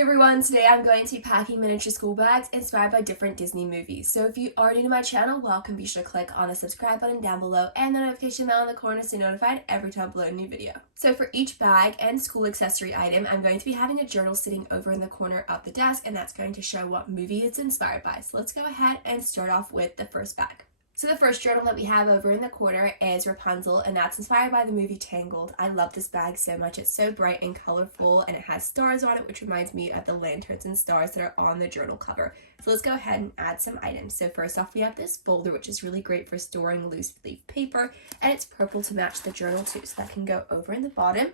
Hey everyone, today I'm going to be packing miniature school bags inspired by different Disney movies. So if you are new to my channel, welcome. Be sure to click on the subscribe button down below and the notification bell in the corner to stay notified every time I upload a new video. So for each bag and school accessory item, I'm going to be having a journal sitting over in the corner of the desk, and that's going to show what movie it's inspired by. So let's go ahead and start off with the first bag. So the first journal that we have over in the corner is Rapunzel, and that's inspired by the movie Tangled. I love this bag so much. It's so bright and colorful, and it has stars on it, which reminds me of the lanterns and stars that are on the journal cover. So let's go ahead and add some items. So first off, we have this folder, which is really great for storing loose leaf paper, and it's purple to match the journal too, so that can go over in the bottom.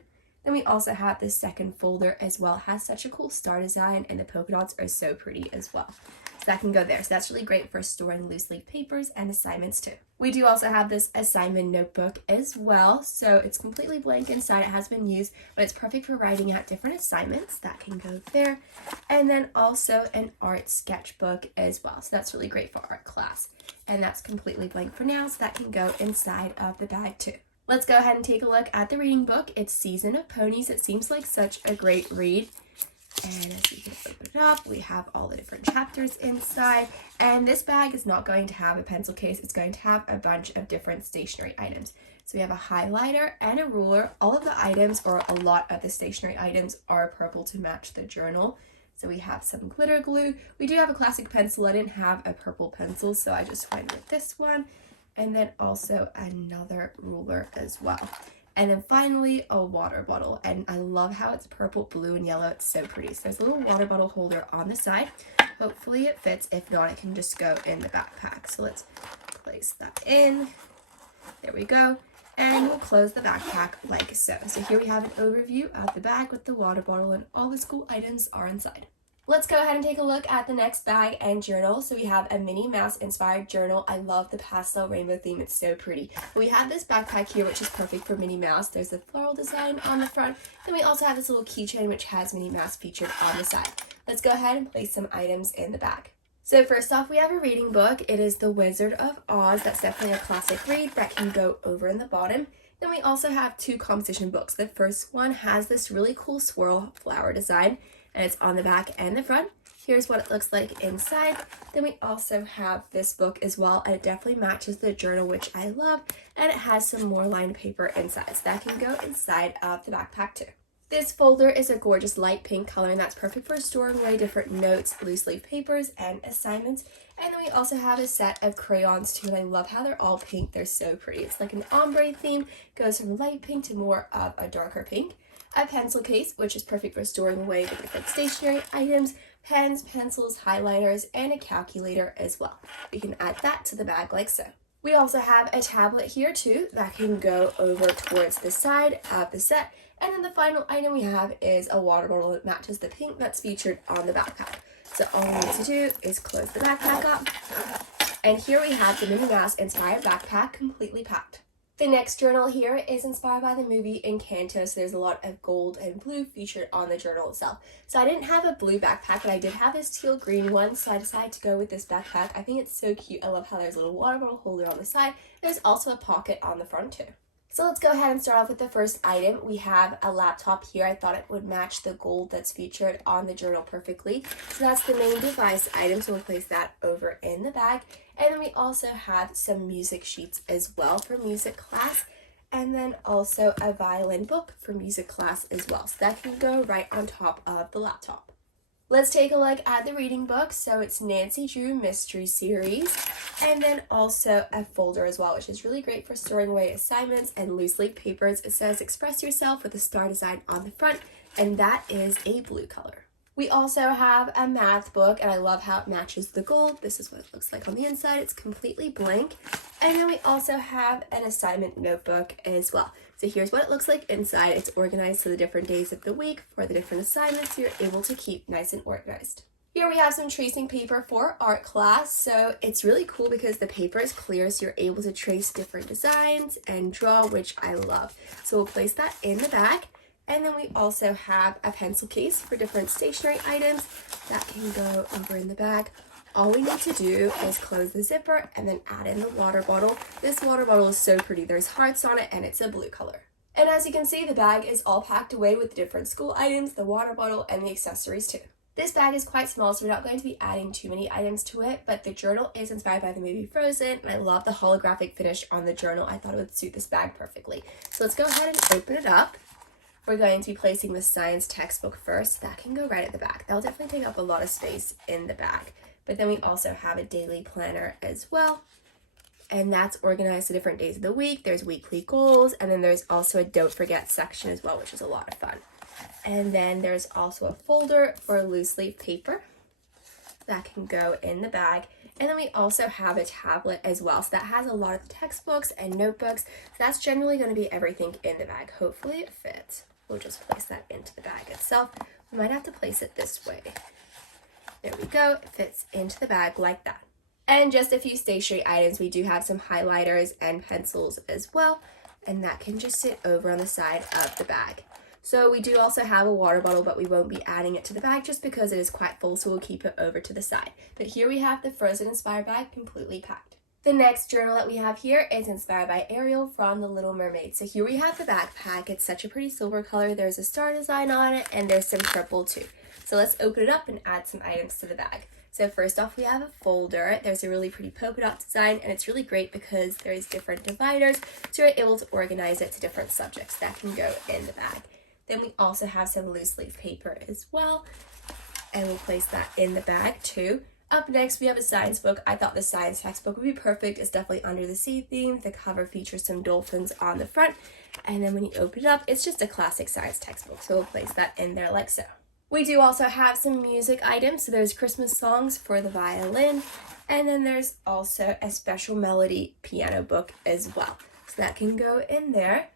Then we also have this second folder as well. It has such a cool star design, and the polka dots are so pretty as well. So that can go there. So that's really great for storing loose leaf papers and assignments too. We do also have this assignment notebook as well. So it's completely blank inside. It has been used, but it's perfect for writing out different assignments. That can go there. And then also an art sketchbook as well. So that's really great for art class. And that's completely blank for now, so that can go inside of the bag too. Let's go ahead and take a look at the reading book. It's Season of Ponies. It seems like such a great read. And as you can open it up, we have all the different chapters inside. And this bag is not going to have a pencil case. It's going to have a bunch of different stationery items. So we have a highlighter and a ruler. All of the items, or a lot of the stationery items, are purple to match the journal. So we have some glitter glue. We do have a classic pencil. I didn't have a purple pencil, so I just went with this one. And then also another ruler as well. And then finally, a water bottle. And I love how it's purple, blue, and yellow. It's so pretty. So there's a little water bottle holder on the side. Hopefully it fits. If not, it can just go in the backpack. So let's place that in. There we go. And we'll close the backpack like so. So here we have an overview of the bag with the water bottle, and all the school items are inside. Let's go ahead and take a look at the next bag and journal. So we have a Minnie Mouse inspired journal. I love the pastel rainbow theme. It's so pretty. We have this backpack here, which is perfect for Minnie Mouse. There's a floral design on the front. Then we also have this little keychain, which has Minnie Mouse featured on the side. Let's go ahead and place some items in the bag. So first off, we have a reading book. It is The Wizard of Oz. That's definitely a classic read that can go over in the bottom. Then we also have two composition books. The first one has this really cool swirl flower design, and it's on the back and the front. Here's what it looks like inside. Then we also have this book as well, and it definitely matches the journal, which I love, and it has some more lined paper inside, so that can go inside of the backpack too. This folder is a gorgeous light pink color, and that's perfect for storing away different notes, loose leaf papers, and assignments. And then we also have a set of crayons too, and I love how they're all pink. They're so pretty. It's like an ombre theme, goes from light pink to more of a darker pink. A pencil case, which is perfect for storing away the different stationery items, pens, pencils, highlighters, and a calculator as well. We can add that to the bag like so. We also have a tablet here too that can go over towards the side of the set. And then the final item we have is a water bottle that matches the pink that's featured on the backpack. So all we need to do is close the backpack up. And here we have the Minnie Mouse inspired backpack completely packed. The next journal here is inspired by the movie Encanto, so there's a lot of gold and blue featured on the journal itself. So I didn't have a blue backpack, but I did have this teal green one, so I decided to go with this backpack. I think it's so cute. I love how there's a little water bottle holder on the side. There's also a pocket on the front too. So let's go ahead and start off with the first item. We have a laptop here. I thought it would match the gold that's featured on the journal perfectly. So that's the main device item, so we'll place that over in the bag. And then we also have some music sheets as well for music class. And then also a violin book for music class as well. So that can go right on top of the laptop. Let's take a look at the reading book. So it's Nancy Drew Mystery Series, and then also a folder as well, which is really great for storing away assignments and loose leaf papers. It says express yourself with a star design on the front, and that is a blue color. We also have a math book, and I love how it matches the gold. This is what it looks like on the inside. It's completely blank. And then we also have an assignment notebook as well. So here's what it looks like inside. It's organized to the different days of the week for the different assignments you're able to keep nice and organized. Here we have some tracing paper for art class. So it's really cool because the paper is clear, so you're able to trace different designs and draw, which I love. So we'll place that in the bag. And then we also have a pencil case for different stationery items that can go over in the bag. All we need to do is close the zipper and then add in the water bottle. This water bottle is so pretty. There's hearts on it, and it's a blue color. And as you can see, the bag is all packed away with the different school items, the water bottle, and the accessories too. This bag is quite small, so we're not going to be adding too many items to it, but the journal is inspired by the movie Frozen, and I love the holographic finish on the journal. I thought it would suit this bag perfectly. So let's go ahead and open it up. We're going to be placing the science textbook first. That can go right at the back. That'll definitely take up a lot of space in the bag. But then we also have a daily planner as well, and that's organized to different days of the week. There's weekly goals, and then there's also a don't forget section as well, which is a lot of fun. And then there's also a folder for loose leaf paper that can go in the bag. And then we also have a tablet as well. So that has a lot of textbooks and notebooks. So that's generally going to be everything in the bag. Hopefully it fits. We'll just place that into the bag itself. We might have to place it this way. There we go. It fits into the bag like that. And just a few stationery items. We do have some highlighters and pencils as well. And that can just sit over on the side of the bag. So we do also have a water bottle, but we won't be adding it to the bag just because it is quite full, so we'll keep it over to the side. But here we have the Frozen inspired bag completely packed. The next journal that we have here is inspired by Ariel from The Little Mermaid. So here we have the backpack. It's such a pretty silver color. There's a star design on it, and there's some purple too. So let's open it up and add some items to the bag. So first off, we have a folder. There's a really pretty polka dot design, and it's really great because there's different dividers, so you're able to organize it to different subjects that can go in the bag. Then we also have some loose leaf paper as well, and we'll place that in the bag too. Up next, we have a science book. I thought the science textbook would be perfect. It's definitely under the sea theme. The cover features some dolphins on the front, and then when you open it up, it's just a classic science textbook, so we'll place that in there like so. We do also have some music items, so there's Christmas songs for the violin, and then there's also a special melody piano book as well, so that can go in there.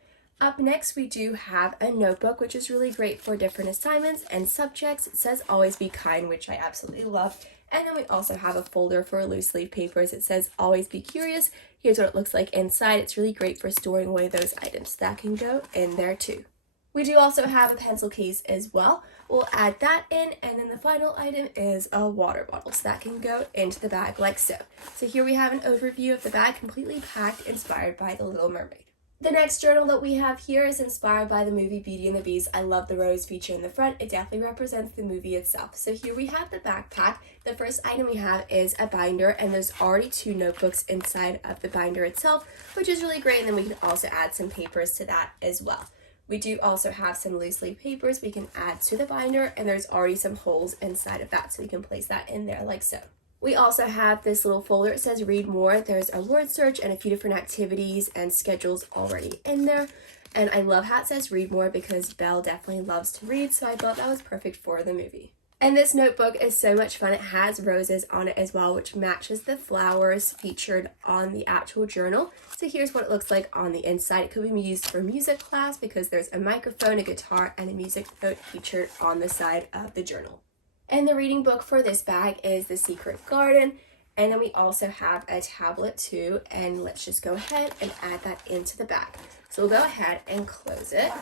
Up next, we do have a notebook, which is really great for different assignments and subjects. It says always be kind, which I absolutely love. And then we also have a folder for loose leaf papers. It says always be curious. Here's what it looks like inside. It's really great for storing away those items. That can go in there too. We do also have a pencil case as well. We'll add that in, and then the final item is a water bottle. So that can go into the bag like so. So here we have an overview of the bag completely packed, inspired by The Little Mermaid. The next journal that we have here is inspired by the movie Beauty and the Beast. I love the rose feature in the front. It definitely represents the movie itself. So here we have the backpack. The first item we have is a binder, and there's already 2 notebooks inside of the binder itself, which is really great. And then we can also add some papers to that as well. We do also have some loose leaf papers we can add to the binder, and there's already some holes inside of that, so we can place that in there like so. We also have this little folder. It says read more. There's a word search and a few different activities and schedules already in there. And I love how it says read more because Belle definitely loves to read, so I thought that was perfect for the movie. And this notebook is so much fun. It has roses on it as well, which matches the flowers featured on the actual journal. So here's what it looks like on the inside. It could be used for music class because there's a microphone, a guitar, and a music note featured on the side of the journal. And the reading book for this bag is The Secret Garden. And then we also have a tablet too. And let's just go ahead and add that into the bag. So we'll go ahead and close it.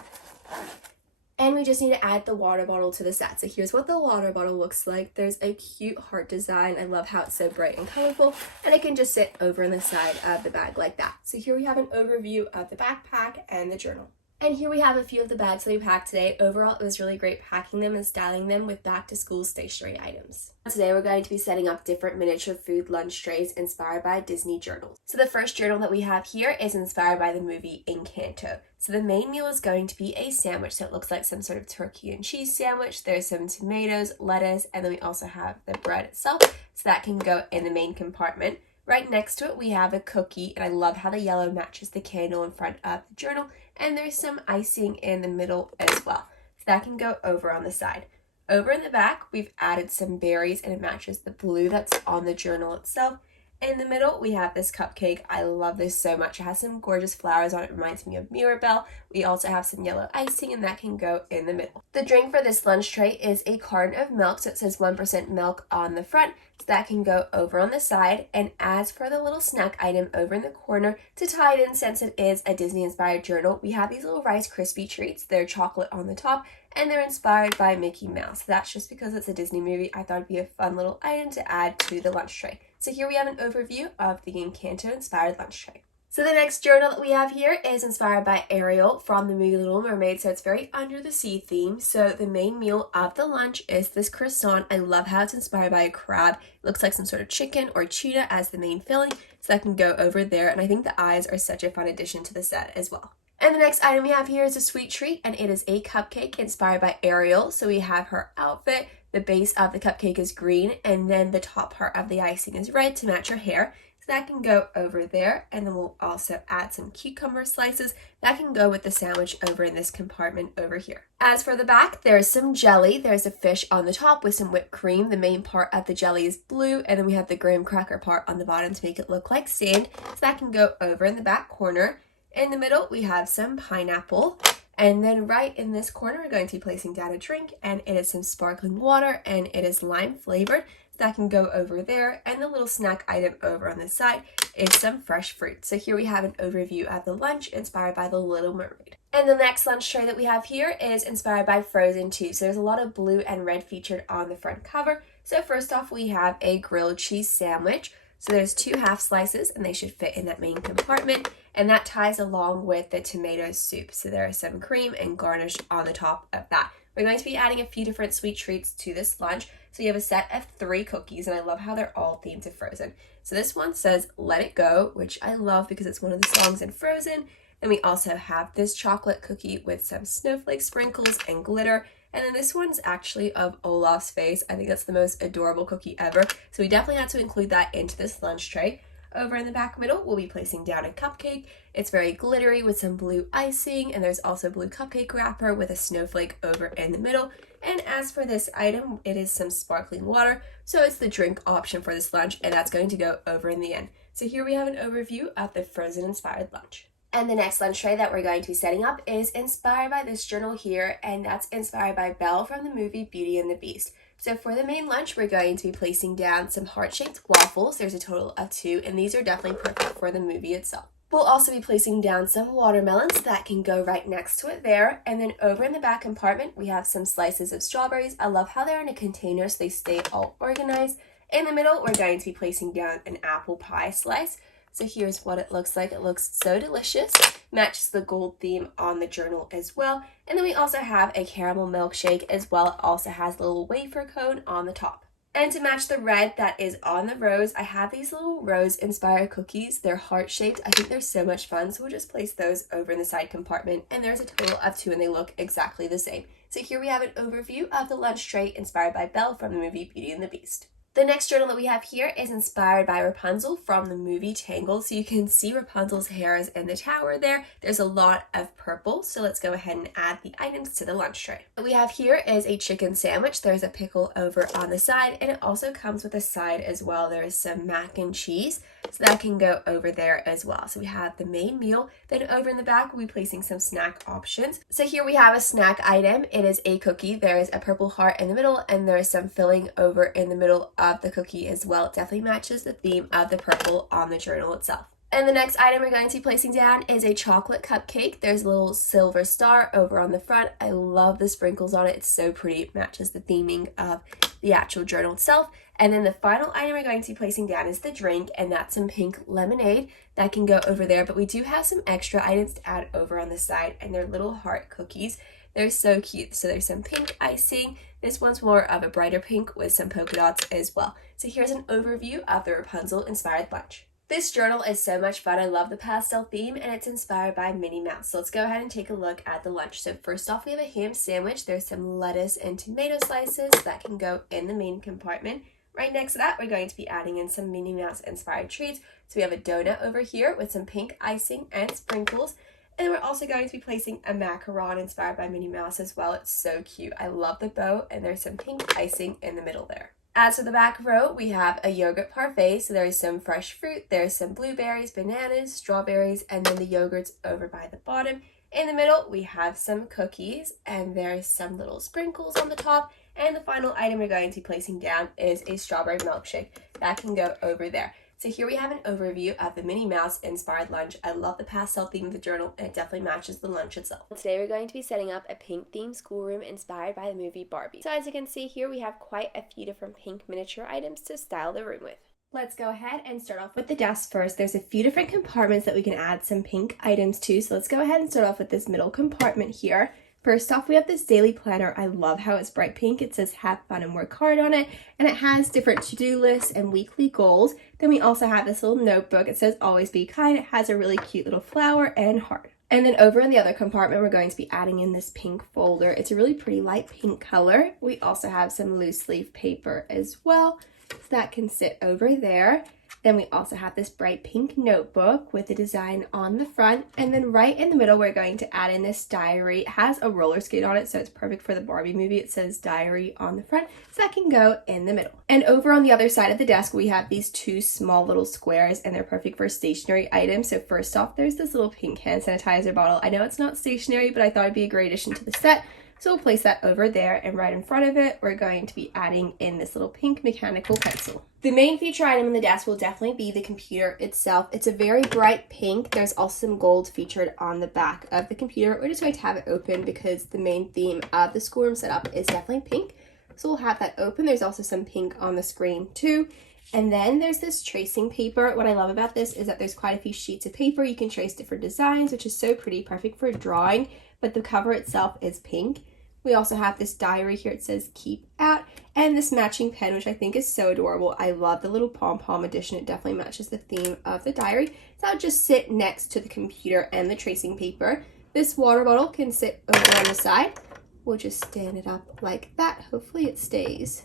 And we just need to add the water bottle to the set. So here's what the water bottle looks like. There's a cute heart design. I love how it's so bright and colorful. And it can just sit over on the side of the bag like that. So here we have an overview of the backpack and the journal. And here we have a few of the bags that we packed today. Overall, it was really great packing them and styling them with back-to-school stationery items. Today, we're going to be setting up different miniature food lunch trays inspired by Disney journals. So the first journal that we have here is inspired by the movie Encanto. So the main meal is going to be a sandwich. So it looks like some sort of turkey and cheese sandwich. There's some tomatoes, lettuce, and then we also have the bread itself. So that can go in the main compartment. Right next to it, we have a cookie, and I love how the yellow matches the candle in front of the journal, and there's some icing in the middle as well. So that can go over on the side. Over in the back, we've added some berries, and it matches the blue that's on the journal itself. In the middle, we have this cupcake. I love this so much. It has some gorgeous flowers on it. It reminds me of Mirabelle. We also have some yellow icing, and that can go in the middle. The drink for this lunch tray is a carton of milk, so it says 1% milk on the front. So that can go over on the side. And as for the little snack item over in the corner, to tie it in since it is a Disney-inspired journal, we have these little Rice Krispie treats. They're chocolate on the top, and they're inspired by Mickey Mouse. That's just because it's a Disney movie. I thought it'd be a fun little item to add to the lunch tray. So here we have an overview of the Encanto inspired lunch tray. So the next journal that we have here is inspired by Ariel from the movie Little Mermaid, so it's very under the sea theme. So the main meal of the lunch is this croissant. I love how it's inspired by a crab. It looks like some sort of chicken or tuna as the main filling, so that can go over there, and I think the eyes are such a fun addition to the set as well. And the next item we have here is a sweet treat, and it is a cupcake inspired by Ariel. So we have her outfit, the base of the cupcake is green, and then the top part of the icing is red to match her hair. That can go over there, and then we'll also add some cucumber slices that can go with the sandwich over in this compartment over here. As for the back, there's some jelly. There's a fish on the top with some whipped cream. The main part of the jelly is blue, and then we have the graham cracker part on the bottom to make it look like sand, so that can go over in the back corner. In the middle, we have some pineapple. And then right in this corner, we're going to be placing down a drink, and it is some sparkling water, and it is lime flavored. That can go over there, and the little snack item over on the side is some fresh fruit. So here we have an overview of the lunch inspired by the Little Mermaid. And the next lunch tray that we have here is inspired by Frozen 2. So there's a lot of blue and red featured on the front cover. So first off, we have a grilled cheese sandwich. So there's 2 half slices, and they should fit in that main compartment, and that ties along with the tomato soup. So there is some cream and garnish on the top of that. We're going to be adding a few different sweet treats to this lunch. So you have a set of 3 cookies, and I love how they're all themed to Frozen. So this one says Let It Go, which I love because it's one of the songs in Frozen. Then we also have this chocolate cookie with some snowflake sprinkles and glitter. And then this one's actually of Olaf's face. I think that's the most adorable cookie ever. So we definitely had to include that into this lunch tray. Over in the back middle, we'll be placing down a cupcake. It's very glittery with some blue icing, and there's also blue cupcake wrapper with a snowflake over in the middle. And as for this item, it is some sparkling water, so it's the drink option for this lunch, and that's going to go over in the end. So here we have an overview of the Frozen-inspired lunch. And the next lunch tray that we're going to be setting up is inspired by this journal here, and that's inspired by Belle from the movie Beauty and the Beast. So for the main lunch, we're going to be placing down some heart-shaped waffles. There's a total of 2, and these are definitely perfect for the movie itself. We'll also be placing down some watermelons that can go right next to it there. And then over in the back compartment, we have some slices of strawberries. I love how they're in a container so they stay all organized. In the middle, we're going to be placing down an apple pie slice. So here's what it looks like. It looks so delicious. Matches the gold theme on the journal as well. And then we also have a caramel milkshake as well. It also has a little wafer cone on the top. And to match the red that is on the rose, I have these little rose-inspired cookies. They're heart-shaped. I think they're so much fun, so we'll just place those over in the side compartment. And there's a total of 2, and they look exactly the same. So here we have an overview of the lunch tray inspired by Belle from the movie Beauty and the Beast. The next journal that we have here is inspired by Rapunzel from the movie Tangled. So you can see Rapunzel's hair is in the tower there. There's a lot of purple, so let's go ahead and add the items to the lunch tray. What we have here is a chicken sandwich. There's a pickle over on the side, and it also comes with a side as well. There is some mac and cheese, so that can go over there as well. So we have the main meal. Then over in the back, we'll be placing some snack options. So here we have a snack item. It is a cookie. There is a purple heart in the middle, and there's some filling over in the middle of the cookie as well. It definitely matches the theme of the purple on the journal itself. And the next item we're going to be placing down is a chocolate cupcake. There's a little silver star over on the front. I love the sprinkles on it. It's so pretty. It matches the theming of the actual journal itself. And then the final item we're going to be placing down is the drink, and that's some pink lemonade. That can go over there, but we do have some extra items to add over on the side, and they're little heart cookies. They're so cute. So there's some pink icing. This one's more of a brighter pink with some polka dots as well. So here's an overview of the Rapunzel-inspired lunch. This journal is so much fun. I love the pastel theme, and it's inspired by Minnie Mouse. So let's go ahead and take a look at the lunch. So first off, we have a ham sandwich. There's some lettuce and tomato slices that can go in the main compartment. Right next to that, we're going to be adding in some Minnie Mouse inspired treats. So we have a donut over here with some pink icing and sprinkles. And then we're also going to be placing a macaron inspired by Minnie Mouse as well. It's so cute. I love the bow, and there's some pink icing in the middle there. As for the back row, we have a yogurt parfait. So there's some fresh fruit, there's some blueberries, bananas, strawberries, and then the yogurt's over by the bottom. In the middle, we have some cookies, and there's some little sprinkles on the top. And the final item we're going to be placing down is a strawberry milkshake. That can go over there. So here we have an overview of the Minnie Mouse inspired lunch. I love the pastel theme of the journal, and it definitely matches the lunch itself. Today we're going to be setting up a pink themed schoolroom inspired by the movie Barbie. So as you can see here, we have quite a few different pink miniature items to style the room with. Let's go ahead and start off with the desk first. There's a few different compartments that we can add some pink items to. So let's go ahead and start off with this middle compartment here. First off, we have this daily planner. I love how it's bright pink. It says have fun and work hard on it. And it has different to-do lists and weekly goals. Then we also have this little notebook. It says always be kind. It has a really cute little flower and heart. And then over in the other compartment, we're going to be adding in this pink folder. It's a really pretty light pink color. We also have some loose leaf paper as well. So that can sit over there. Then we also have this bright pink notebook with a design on the front. And then right in the middle, we're going to add in this diary. It has a roller skate on it, so it's perfect for the Barbie movie. It says diary on the front, so that can go in the middle. And over on the other side of the desk, we have these two small little squares, and they're perfect for stationery items. So first off, there's this little pink hand sanitizer bottle. I know it's not stationary, but I thought it'd be a great addition to the set. So we'll place that over there, and right in front of it, we're going to be adding in this little pink mechanical pencil. The main feature item in the desk will definitely be the computer itself. It's a very bright pink. There's also some gold featured on the back of the computer. We're just going to have it open because the main theme of the schoolroom setup is definitely pink. So we'll have that open. There's also some pink on the screen too. And then there's this tracing paper. What I love about this is that there's quite a few sheets of paper. You can trace different designs, which is so pretty, perfect for drawing, but the cover itself is pink. We also have this diary here. It says keep out, and this matching pen, which I think is so adorable. I love the little pom-pom edition. It definitely matches the theme of the diary. So I'll just sit next to the computer and the tracing paper. This water bottle can sit over on the side. We'll just stand it up like that. Hopefully it stays.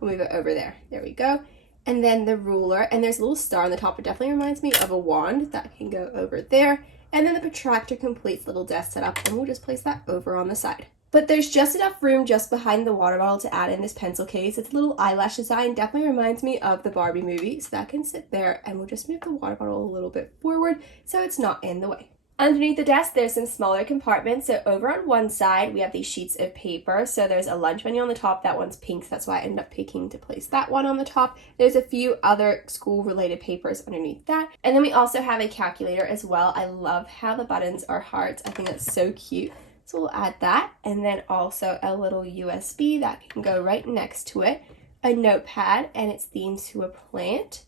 We'll move it over there. There we go. And then the ruler, and there's a little star on the top. It definitely reminds me of a wand. That can go over there. And then the protractor completes little desk setup, and we'll just place that over on the side. But there's just enough room just behind the water bottle to add in this pencil case. It's a little eyelash design, definitely reminds me of the Barbie movie, so that can sit there, and we'll just move the water bottle a little bit forward so it's not in the way. Underneath the desk, there's some smaller compartments. So over on one side, we have these sheets of paper. So there's a lunch menu on the top. That one's pink, so that's why I ended up picking to place that one on the top. There's a few other school-related papers underneath that. And then we also have a calculator as well. I love how the buttons are hearts. I think that's so cute. So we'll add that, and then also a little USB that can go right next to it, a notepad, and it's themed to a plant,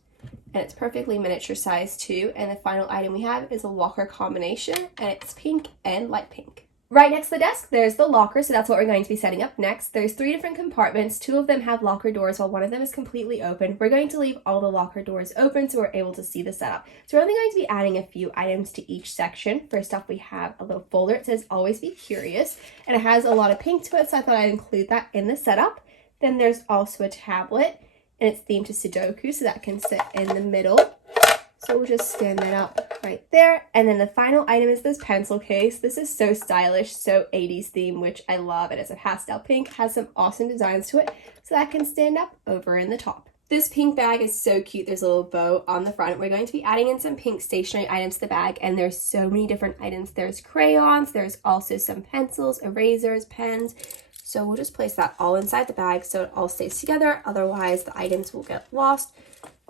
and it's perfectly miniature size too. And the final item we have is a locker combination, and it's pink and light pink. Right next to the desk, there's the locker, so that's what we're going to be setting up next. There's 3 different compartments. 2 of them have locker doors, while one of them is completely open. We're going to leave all the locker doors open so we're able to see the setup. So we're only going to be adding a few items to each section. First off, we have a little folder. It says always be curious, and it has a lot of pink to it, so I thought I'd include that in the setup. Then there's also a tablet, and it's themed to Sudoku, so that can sit in the middle. So we'll just stand that up right there. And then the final item is this pencil case. This is so stylish, so 80s theme, which I love. It is a pastel pink, has some awesome designs to it, so that can stand up over in the top. This pink bag is so cute. There's a little bow on the front. We're going to be adding in some pink stationery items to the bag, and there's so many different items. There's crayons, there's also some pencils, erasers, pens. So we'll just place that all inside the bag so it all stays together. Otherwise, the items will get lost.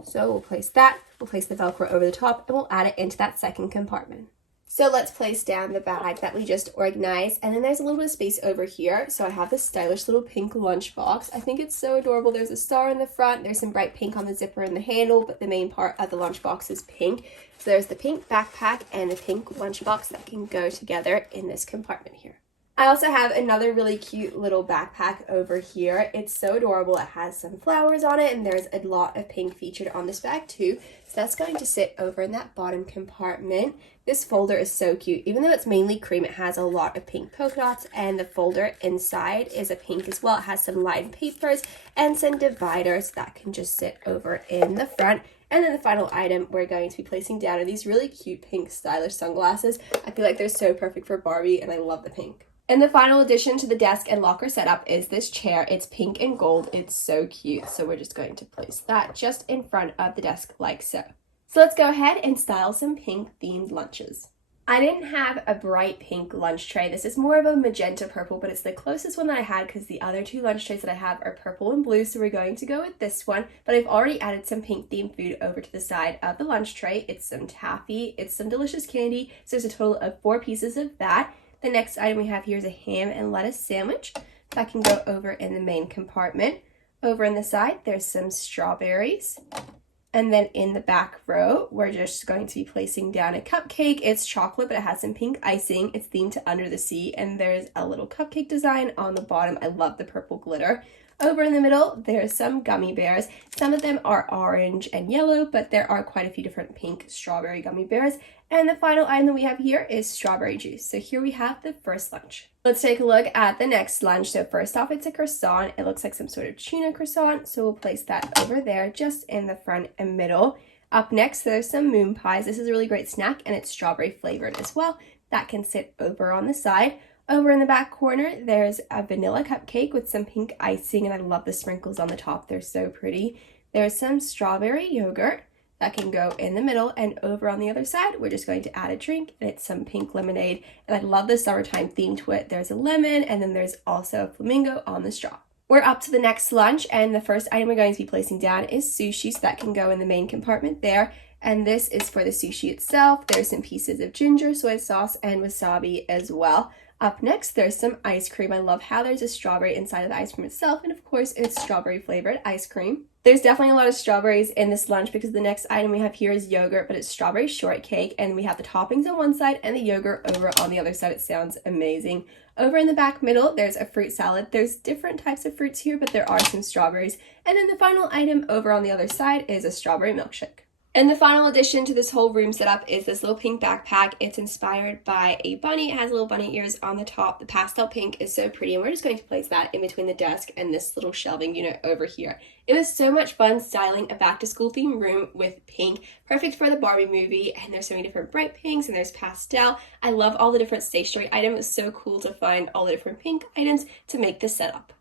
So we'll place that, we'll place the Velcro over the top, and we'll add it into that second compartment. So let's place down the bag that we just organized, and then there's a little bit of space over here. So I have this stylish little pink lunchbox. I think it's so adorable. There's a star in the front, there's some bright pink on the zipper and the handle, but the main part of the lunchbox is pink. So there's the pink backpack and the pink lunchbox that can go together in this compartment here. I also have another really cute little backpack over here. It's so adorable. It has some flowers on it, and there's a lot of pink featured on this bag too. So that's going to sit over in that bottom compartment. This folder is so cute. Even though it's mainly cream, it has a lot of pink polka dots, and the folder inside is a pink as well. It has some lined papers and some dividers that can just sit over in the front. And then the final item we're going to be placing down are these really cute pink stylish sunglasses. I feel like they're so perfect for Barbie, and I love the pink. And the final addition to the desk and locker setup is this chair. It's pink and gold. It's so cute. So we're just going to place that just in front of the desk like so. So let's go ahead and style some pink themed lunches. I didn't have a bright pink lunch tray. This is more of a magenta purple, but it's the closest one that I had because the other 2 lunch trays that I have are purple and blue, so we're going to go with this one. But I've already added some pink themed food over to the side of the lunch tray. It's some taffy, it's some delicious candy, so there's a total of 4 pieces of that. The next item we have here is a ham and lettuce sandwich that can go over in the main compartment. Over in the side, there's some strawberries, And then in the back row, we're just going to be placing down a cupcake. It's chocolate, but it has some pink icing. It's themed to Under the Sea, and there's a little cupcake design on the bottom. I love the purple glitter. Over in the middle, there's some gummy bears. Some of them are orange and yellow, but there are quite a few different pink strawberry gummy bears. And the final item that we have here is strawberry juice. So here we have the first lunch. Let's take a look at the next lunch. So first off, it's a croissant. It looks like some sort of tuna croissant. So we'll place that over there just in the front and middle. Up next, there's some moon pies. This is a really great snack, and it's strawberry flavored as well. That can sit over on the side. Over in the back corner, there's a vanilla cupcake with some pink icing, and I love the sprinkles on the top. They're so pretty. There's some strawberry yogurt that can go in the middle, and over on the other side, we're just going to add a drink, and it's some pink lemonade, and I love the summertime theme to it. There's a lemon, and then there's also a flamingo on the straw. We're up to the next lunch, and the first item we're going to be placing down is sushi, so that can go in the main compartment there. And this is for the sushi itself. There's some pieces of ginger, soy sauce, and wasabi as well. Up next, there's some ice cream. I love how there's a strawberry inside of the ice cream itself, and of course, it's strawberry flavored ice cream. There's definitely a lot of strawberries in this lunch because the next item we have here is yogurt, but it's strawberry shortcake, and we have the toppings on one side and the yogurt over on the other side. It sounds amazing. Over in the back middle, there's a fruit salad. There's different types of fruits here, but there are some strawberries. And then the final item over on the other side is a strawberry milkshake. And the final addition to this whole room setup is this little pink backpack. It's inspired by a bunny. It has little bunny ears on the top. The pastel pink is so pretty, and we're just going to place that in between the desk and this little shelving unit over here. It was so much fun styling a back-to-school theme room with pink, perfect for the Barbie movie, and there's so many different bright pinks, and there's pastel. I love all the different stationery items. It was so cool to find all the different pink items to make this setup.